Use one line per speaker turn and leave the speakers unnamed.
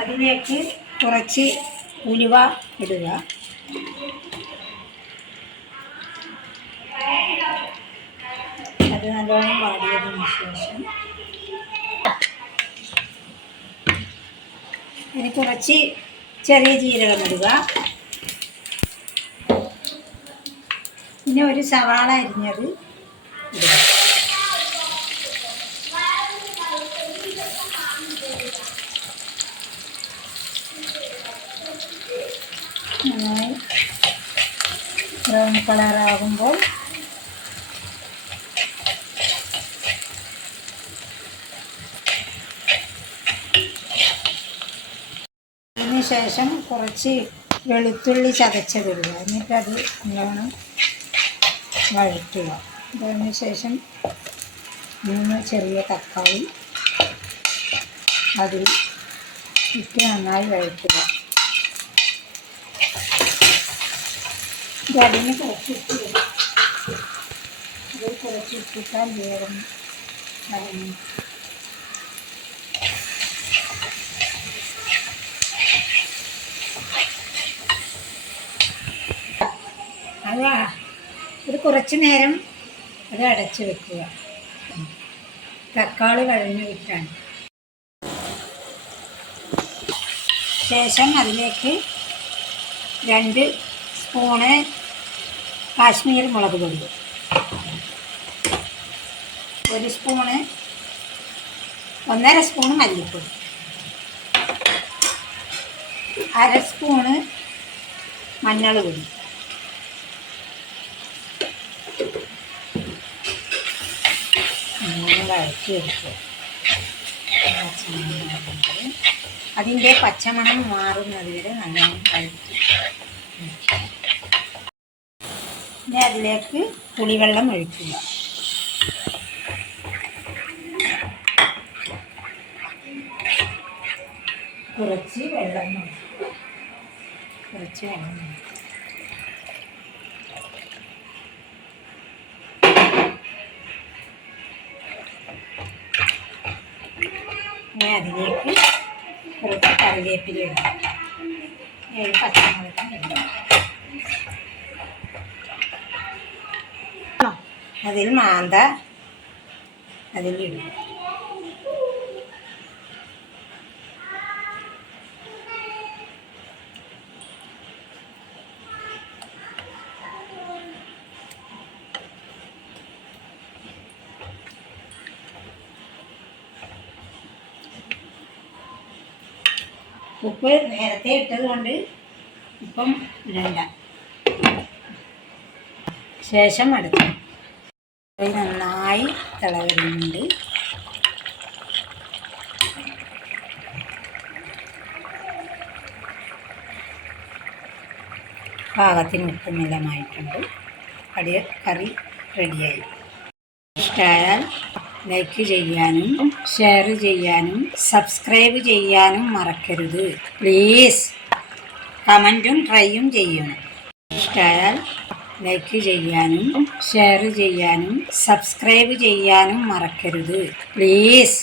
അതിലേക്ക് കുറച്ച് ഉലുവ ഇടുക. അത് നല്ലോണം വാടിയതിന് ശേഷം ഇനി കുറച്ച് ചെറിയ ജീരകം ഇടുക. പിന്നെ ഒരു സവാള അരിഞ്ഞത് ഇടുക. നന്നായി ബ്രൗൺ കളറാകുമ്പോൾ ശേഷം കുറച്ച് വെളുത്തുള്ളി ചതച്ചതിടുക. എന്നിട്ടത് നല്ലോണം വഴറ്റുക. അതിന് ശേഷം മൂന്ന് ചെറിയ തക്കാളി അതിൽ ഇട്ട് നന്നായി വഴറ്റുക. അതിന് കുറച്ച് ഇട്ട് തരും. ഇത് കുറച്ച് ഇട്ടിട്ടാൽ വേഗം വഴങ്ങും അതാ ഇത് കുറച്ച് നേരം അത് അടച്ചു വെക്കുക. തക്കാളി കഴിഞ്ഞു വിട്ടാണ്. ശേഷം അതിലേക്ക് രണ്ട് സ്പൂണ് കാശ്മീർ മുളക് പൊടി. ഒരു സ്പൂണ് ഒന്നര സ്പൂണ് മല്ലിപ്പൊടി. അര സ്പൂണ് മഞ്ഞൾ പൊടി. അങ്ങനെ എടുക്കുക അതിന്റെ പച്ചമണം മാറുന്നത് വരെ നല്ലോണം കഴിക്കും ഇനി അതിലേക്ക് പുളിവെള്ളം ഒഴിക്കുക കുറച്ച് വെള്ളം. കുറച്ച് വെള്ളം. അതിലേക്ക് കുറച്ച് കറിവേപ്പില ഇടാം. ഏഴ് പച്ചമുളകും ഇടുക അതിൽ മാന്ത അതിലിടുക ഉപ്പ് നേരത്തെ ഇട്ടത് കൊണ്ട് ഇപ്പം ഇടണ്ട. ശേഷം അടുത്ത് നന്നായി തിളവരുന്നുണ്ട്. പാകത്തിന് ഉപ്പ് മിതമായിട്ടുണ്ട് കടി കറി റെഡിയായി ഇഷ്ടമായാൽ ലൈക്ക് ചെയ്യാനും ഷെയർ ചെയ്യാനും സബ്സ്ക്രൈബ് ചെയ്യാനും മറക്കരുത്. പ്ലീസ് കമന്റും ട്രൈയും ചെയ്യണം. ഇഷ്ടമായാൽ ലൈക്ക് ചെയ്യാനും ഷെയർ ചെയ്യാനും സബ്സ്ക്രൈബ് ചെയ്യാനും മറക്കരുത്. പ്ലീസ്